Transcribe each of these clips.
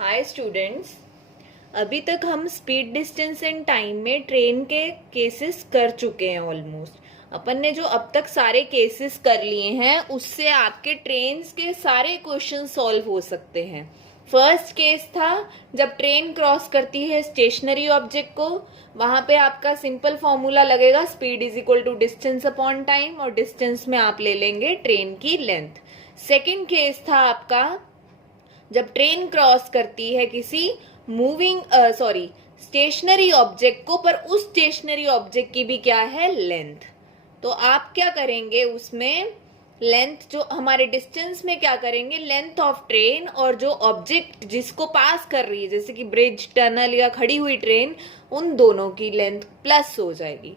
Hi students. अभी तक हम स्पीड डिस्टेंस एंड टाइम में ट्रेन के केसेस कर चुके हैं ऑलमोस्ट। अपन ने जो अब तक सारे केसेस कर लिए हैं उससे आपके ट्रेन्स के सारे क्वेश्चन सॉल्व हो सकते हैं। फर्स्ट केस था जब ट्रेन क्रॉस करती है स्टेशनरी ऑब्जेक्ट को, वहां पे आपका सिंपल फॉर्मूला लगेगा speed is equal to distance upon time, और डिस्टेंस में आप ले लेंगे ट्रेन की लेंथ। सेकेंड केस था आपका जब ट्रेन क्रॉस करती है किसी मूविंग स्टेशनरी ऑब्जेक्ट को, पर उस स्टेशनरी ऑब्जेक्ट की भी क्या है, लेंथ। तो आप क्या करेंगे उसमें, लेंथ जो हमारे डिस्टेंस में क्या करेंगे, लेंथ ऑफ ट्रेन और जो ऑब्जेक्ट जिसको पास कर रही है जैसे कि ब्रिज, टनल या खड़ी हुई ट्रेन, उन दोनों की लेंथ प्लस हो जाएगी।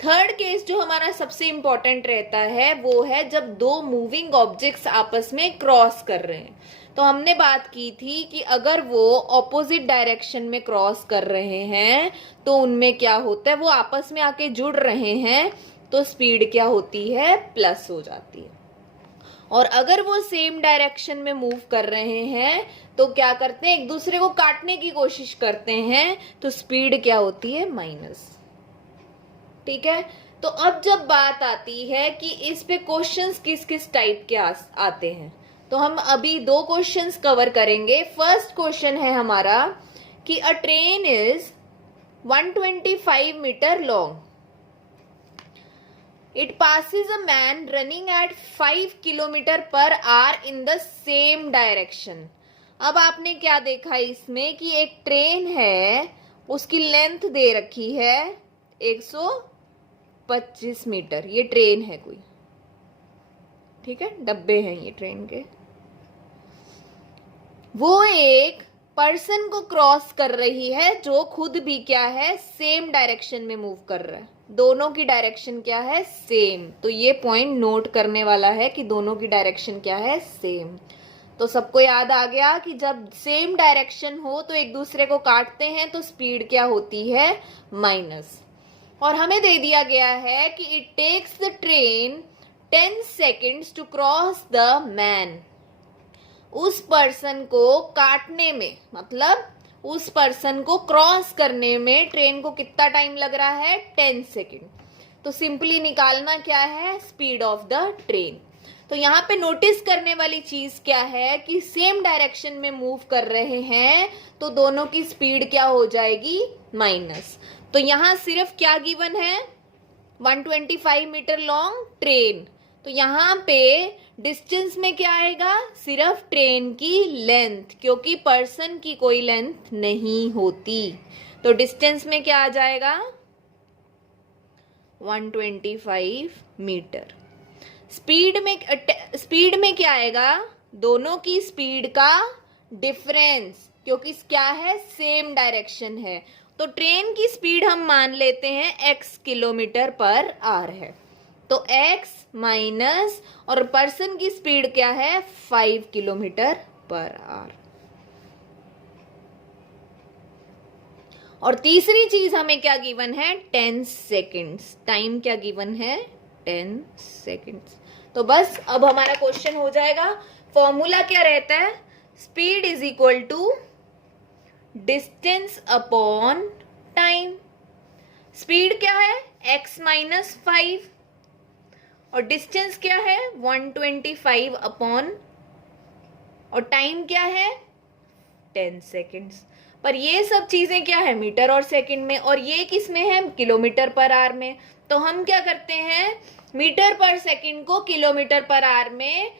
थर्ड केस जो हमारा सबसे इंपॉर्टेंट रहता है वो है जब दो मूविंग ऑब्जेक्ट्स आपस में क्रॉस कर रहे हैं। तो हमने बात की थी कि अगर वो ऑपोजिट डायरेक्शन में क्रॉस कर रहे हैं तो उनमें क्या होता है, वो आपस में आके जुड़ रहे हैं तो स्पीड क्या होती है, प्लस हो जाती है। और अगर वो सेम डायरेक्शन में मूव कर रहे हैं तो क्या करते हैं, एक दूसरे को काटने की कोशिश करते हैं तो स्पीड क्या होती है, माइनस। ठीक है। तो अब जब बात आती है कि इस पे क्वेश्चंस किस किस टाइप के आते हैं, तो हम अभी दो क्वेश्चंस कवर करेंगे। फर्स्ट क्वेश्चन है हमारा कि a train is 125 metre long, it passes a man running at 5 kilometre per hour in the same direction. अब आपने क्या देखा इसमें कि एक ट्रेन है, उसकी लेंथ दे रखी है 125 मीटर, ये ट्रेन है कोई, ठीक है, डब्बे हैं ये ट्रेन के। वो एक पर्सन को क्रॉस कर रही है जो खुद भी क्या है, सेम डायरेक्शन में मूव कर रहा है, दोनों की डायरेक्शन क्या है, सेम। तो ये पॉइंट नोट करने वाला है कि दोनों की डायरेक्शन क्या है, सेम। तो सबको याद आ गया कि जब सेम डायरेक्शन हो तो एक दूसरे को काटते हैं तो स्पीड क्या होती है, माइनस। और हमें दे दिया गया है कि it takes the train 10 seconds to cross the man. उस पर्सन को काटने में, मतलब उस पर्सन को क्रॉस करने में ट्रेन को कितना टाइम लग रहा है, 10 सेकेंड। तो सिंपली निकालना क्या है, स्पीड ऑफ द ट्रेन। तो यहाँ पे नोटिस करने वाली चीज क्या है कि सेम डायरेक्शन में मूव कर रहे हैं तो दोनों की स्पीड क्या हो जाएगी, माइनस। तो यहाँ सिर्फ क्या गिवन है, 125 मीटर लॉन्ग ट्रेन। तो यहाँ पे डिस्टेंस में क्या आएगा, सिर्फ ट्रेन की लेंथ, क्योंकि पर्सन की कोई लेंथ नहीं होती। तो डिस्टेंस में क्या आ जाएगा, 125 मीटर। स्पीड में क्या आएगा, दोनों की स्पीड का डिफरेंस, क्योंकि क्या है, सेम डायरेक्शन है। तो ट्रेन की स्पीड हम मान लेते हैं x किलोमीटर पर आवर है, तो x माइनस, और पर्सन की स्पीड क्या है, 5 किलोमीटर पर आवर। और तीसरी चीज हमें क्या गिवन है, 10 सेकेंड्स। टाइम क्या गिवन है, 10 सेकेंड्स। तो बस अब हमारा क्वेश्चन हो जाएगा। फॉर्मूला क्या रहता है, speed is equal to distance upon time. Speed क्या है, x माइनस 5, और डिस्टेंस क्या है, 125 अपॉन, और टाइम क्या है, 10 सेकेंड्स। पर ये सब चीजें क्या है, मीटर और सेकंड में, और ये किस में है, किलोमीटर पर आवर में। तो हम क्या करते हैं, मीटर पर सेकंड को किलोमीटर पर आवर में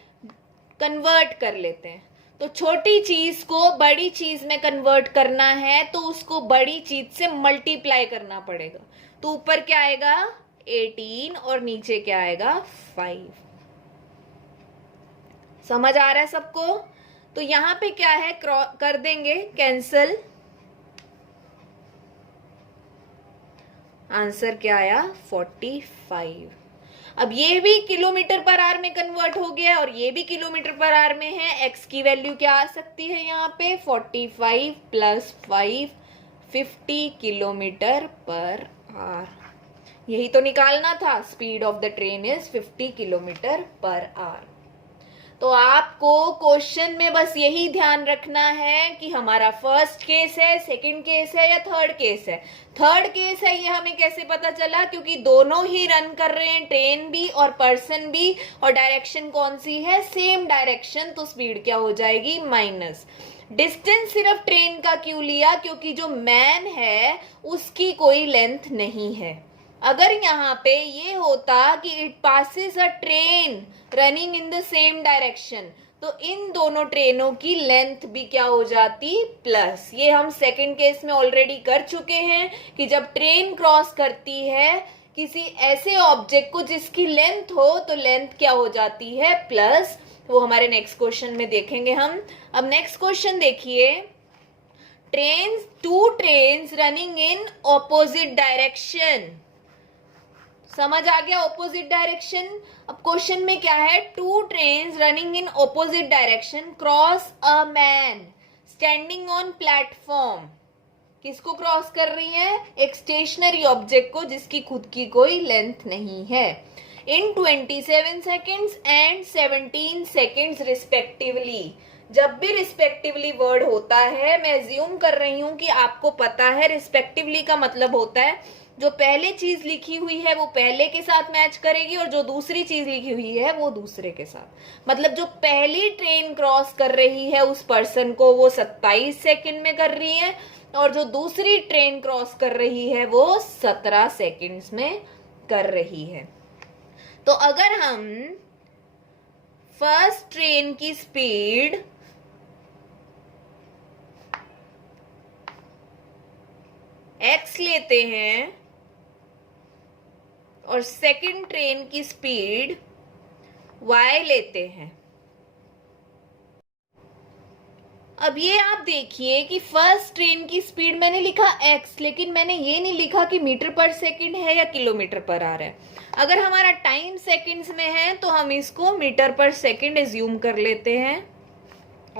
कन्वर्ट कर लेते हैं। तो छोटी चीज को बड़ी चीज में कन्वर्ट करना है तो उसको बड़ी चीज से मल्टीप्लाई करना पड़ेगा। तो ऊपर क्या आएगा, 18, और नीचे क्या आएगा, 5। समझ आ रहा है सबको। तो यहां पे क्या है, कर देंगे कैंसल, आंसर क्या आया, 45। अब ये भी किलोमीटर पर आवर में कन्वर्ट हो गया और ये भी किलोमीटर पर आवर में है। x की वैल्यू क्या आ सकती है यहाँ पे, 45 प्लस 5, 50 किलोमीटर पर आवर। यही तो निकालना था, speed of the train is 50 kilometre per our. तो आपको क्वेश्चन में बस यही ध्यान रखना है कि हमारा फर्स्ट केस है, सेकंड केस है या थर्ड केस है। थर्ड केस है ये हमें कैसे पता चला, क्योंकि दोनों ही रन कर रहे हैं, ट्रेन भी और पर्सन भी, और डायरेक्शन कौन सी है, सेम डायरेक्शन, तो स्पीड क्या हो जाएगी, माइनस। डिस्टेंस सिर्फ ट्रेन का क्यों लिया, क्योंकि जो मैन है उसकी कोई लेंथ नहीं है। अगर यहाँ पे ये होता कि it passes a train running in the same direction, तो इन दोनों ट्रेनों की लेंथ भी क्या हो जाती, प्लस। ये हम सेकंड केस में ऑलरेडी कर चुके हैं कि जब ट्रेन क्रॉस करती है किसी ऐसे ऑब्जेक्ट को जिसकी लेंथ हो, तो लेंथ क्या हो जाती है, प्लस। वो हमारे नेक्स्ट क्वेश्चन में देखेंगे हम। अब नेक्स्ट क्वेश्चन देखिए, trains, two trains running in opposite direction. समझ आ गया, ऑपोजिट डायरेक्शन। अब क्वेश्चन में क्या है, two trains running in opposite direction cross a man standing on platform. किसको क्रॉस कर रही है, एक स्टेशनरी ऑब्जेक्ट को जिसकी खुद की कोई लेंथ नहीं है, इन 27 सेकेंड्स एंड 17 सेकेंड्स रिस्पेक्टिवली। जब भी रिस्पेक्टिवली वर्ड होता है, मैं अज्यूम कर रही हूं कि आपको पता है रिस्पेक्टिवली का मतलब होता है जो पहले चीज लिखी हुई है वो पहले के साथ मैच करेगी और जो दूसरी चीज लिखी हुई है वो दूसरे के साथ। मतलब जो पहली ट्रेन क्रॉस कर रही है उस पर्सन को वो 27 सेकंड में कर रही है, और जो दूसरी ट्रेन क्रॉस कर रही है वो 17 सेकंड्स में कर रही है। तो अगर हम फर्स्ट ट्रेन की स्पीड x लेते हैं और सेकंड ट्रेन की स्पीड y लेते हैं, अब ये आप देखिए कि फर्स्ट ट्रेन की स्पीड मैंने लिखा x, लेकिन मैंने ये नहीं लिखा कि मीटर पर सेकंड है या किलोमीटर पर आवर है। अगर हमारा टाइम सेकंड्स में है तो हम इसको मीटर पर सेकंड एज्यूम कर लेते हैं,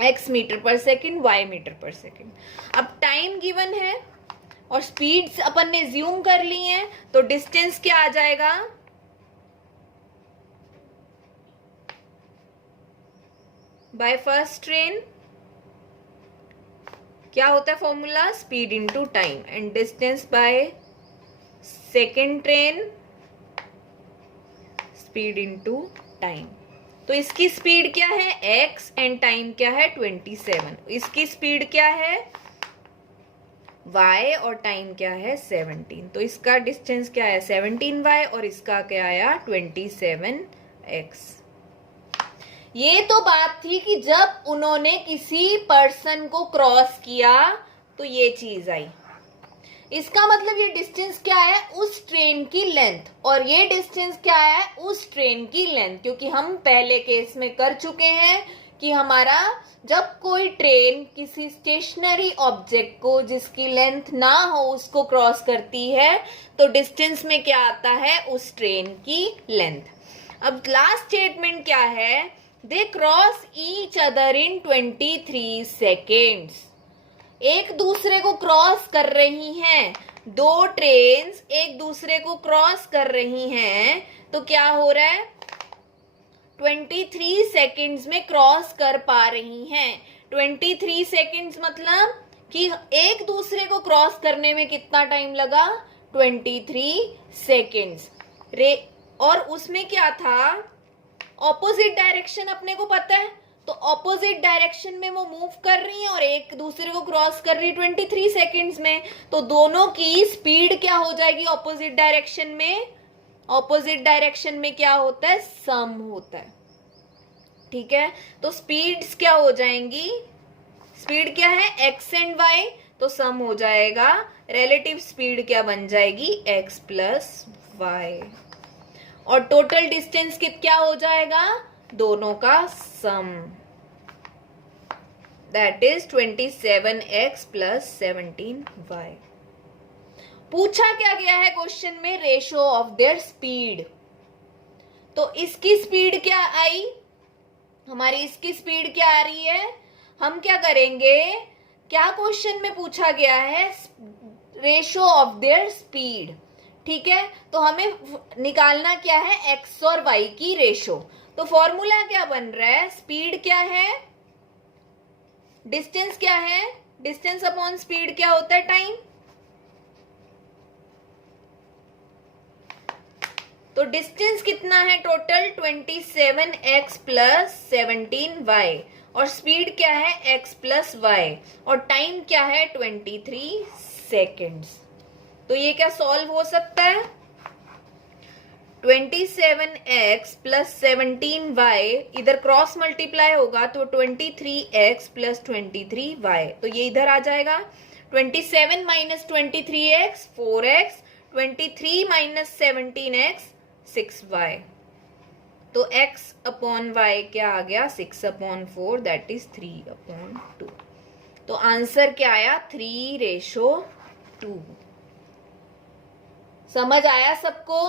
x मीटर पर सेकंड, y मीटर पर सेकंड। अब टाइम गिवन है और स्पीड्स अपन ने ज्यूम कर ली हैं, तो डिस्टेंस क्या आ जाएगा, बाय फर्स्ट ट्रेन क्या होता है formula, speed into time, and distance by second train speed into time. तो इसकी स्पीड क्या है x एंड टाइम क्या है 27, इसकी स्पीड क्या है y और टाइम क्या है 17, तो इसका डिस्टेंस क्या है 17y और इसका क्या आया 27x। ये तो बात थी कि जब उन्होंने किसी पर्सन को क्रॉस किया तो ये चीज आई। इसका मतलब ये डिस्टेंस क्या है, उस ट्रेन की लेंथ, और ये डिस्टेंस क्या है, उस ट्रेन की लेंथ, क्योंकि हम पहले केस में कर चुके हैं कि हमारा जब कोई ट्रेन किसी स्टेशनरी ऑब्जेक्ट को जिसकी लेंथ ना हो उसको क्रॉस करती है तो डिस्टेंस में क्या आता है, उस ट्रेन की लेंथ। अब लास्ट स्टेटमेंट क्या है, they cross each other in 23 seconds. एक दूसरे को क्रॉस कर रही हैं, दो ट्रेन्स एक दूसरे को क्रॉस कर रही हैं, तो क्या हो रहा है 23 सेकेंड्स में क्रॉस कर पा रही हैं। 23 सेकेंड्स मतलब कि एक दूसरे को क्रॉस करने में कितना टाइम लगा, 23 सेकेंड्स रे। और उसमें क्या था, ऑपोजिट डायरेक्शन अपने को पता है, तो ऑपोजिट डायरेक्शन में वो मूव कर रही है और एक दूसरे को क्रॉस कर रही है 23 सेकेंड्स में, तो दोनों की स्पीड क्या हो जाएगी ऑपोजिट डायरेक्शन में, ऑपोजिट डायरेक्शन में क्या होता है, सम होता है। ठीक है, तो स्पीड्स क्या हो जाएंगी, स्पीड क्या है x एंड y, तो सम हो जाएगा, रिलेटिव स्पीड क्या बन जाएगी x प्लस y, और टोटल डिस्टेंस क्या हो जाएगा, दोनों का सम, that is 27x plus 17y। पूछा क्या गया है क्वेश्चन में, रेशो ऑफ देयर स्पीड। तो इसकी स्पीड क्या आई, हमारी इसकी स्पीड क्या आ रही है, हम क्या करेंगे, क्या क्वेश्चन में पूछा गया है, रेशो ऑफ देयर स्पीड। ठीक है, तो हमें निकालना क्या है, एक्स और वाई की रेशो। तो फॉर्मूला क्या बन रहा है, स्पीड क्या है, डिस्टेंस क्या है, डिस्टेंस अपॉन स्पीड क्या होता है, टाइम। तो डिस्टेंस कितना है टोटल, 27x प्लस 17y, और स्पीड क्या है, x प्लस वाई, और टाइम क्या है 23 सेकेंड्स। तो ये क्या सॉल्व हो सकता है, 27x प्लस 17y इधर क्रॉस मल्टीप्लाई होगा तो 23x प्लस 23y, तो ये इधर आ जाएगा। 27 minus 23x 4x, 23 minus 17x 6y, तो x अपॉन y क्या आ गया, 6/4, दैट इज 3/2। तो आंसर क्या आया, 3:2। समझ आया सबको।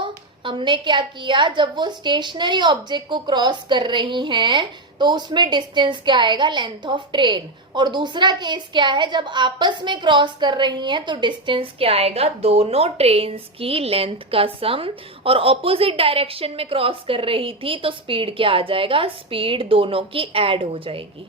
हमने क्या किया, जब वो स्टेशनरी ऑब्जेक्ट को क्रॉस कर रही हैं तो उसमें डिस्टेंस क्या आएगा, लेंथ ऑफ ट्रेन। और दूसरा केस क्या है, जब आपस में क्रॉस कर रही हैं तो डिस्टेंस क्या आएगा, दोनों ट्रेन्स की लेंथ का सम। और ऑपोजिट डायरेक्शन में क्रॉस कर रही थी तो स्पीड क्या आ जाएगा, स्पीड दोनों की ऐड हो जाएगी।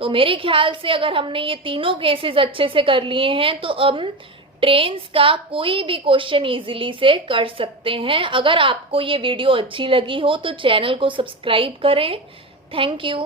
तो मेरे ख्याल से अगर हमने ये तीनों केसेस अच्छे से कर लिए हैं तो अब ट्रेन्स का कोई भी क्वेश्चन इजीली से कर सकते हैं। अगर आपको ये वीडियो अच्छी लगी हो तो चैनल को सब्सक्राइब करें। Thank you.